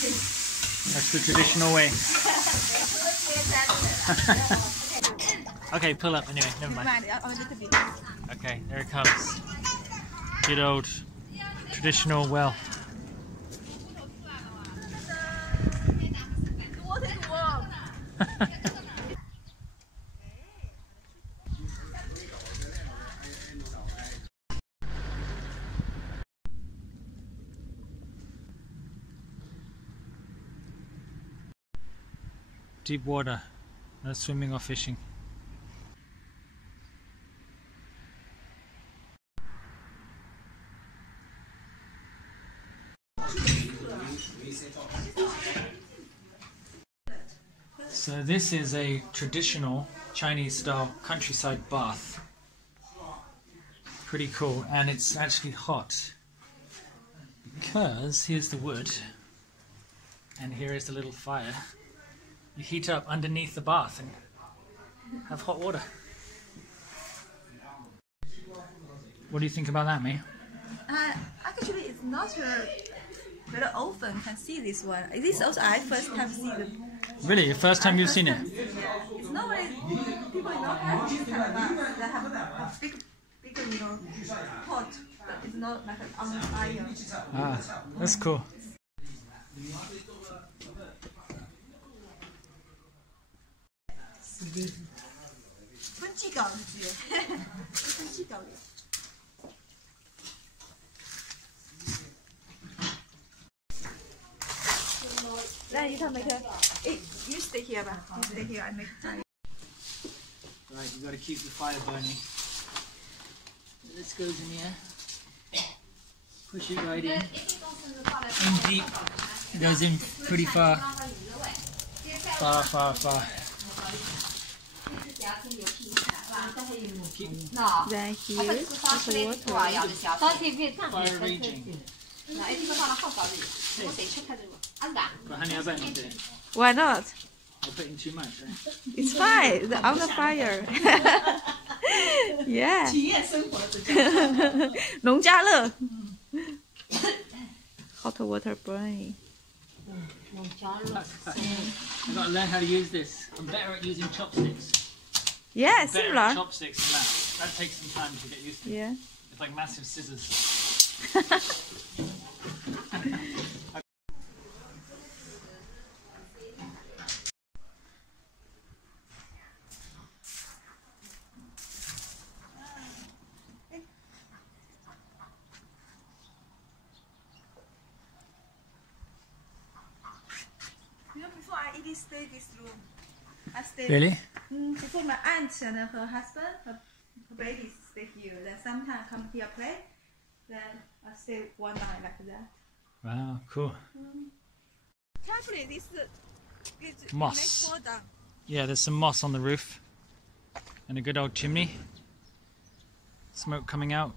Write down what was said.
That's the traditional way. Okay, pull up anyway, never mind. Okay, there it comes. Good old traditional well. Deep water, no swimming or fishing. So this is a traditional Chinese style countryside bath. Pretty cool, and it's actually hot because here's the wood and here is the little fire. You heat up underneath the bath and have hot water. What do you think about that, May? Actually, it's not very often can see this one. This is also I first time see it. Really? The first time you've seen it? Yeah. It's not very people have this kind of bath. They have a big pot, but it's not like on fire. Ah, that's cool. Then you can make a. You stay here, but you stay here and make time. Right, you got to keep the fire burning. This goes in here. Push it right in. In deep. It goes in pretty far. Far, far, far. Then here is the water. Fire raging. But honey, I bet not do it. Why not? I'll put in too much, right? It's fine. On the fire. Yeah. 农家乐 Hot water burning. I've got to learn how to use this. I'm better at using chopsticks. Yeah, Better similar. at chopsticks than that. That takes some time to get used to. Yeah. It's like massive scissors. You know, before I even stay this room, I stay. Really? Before my aunt and her husband, her babies stay here. Then sometimes come here play. Then I stay one night like that. Wow, cool. Carefully, this is Moss. fall down. Yeah, there's some moss on the roof. And a good old chimney. Smoke coming out.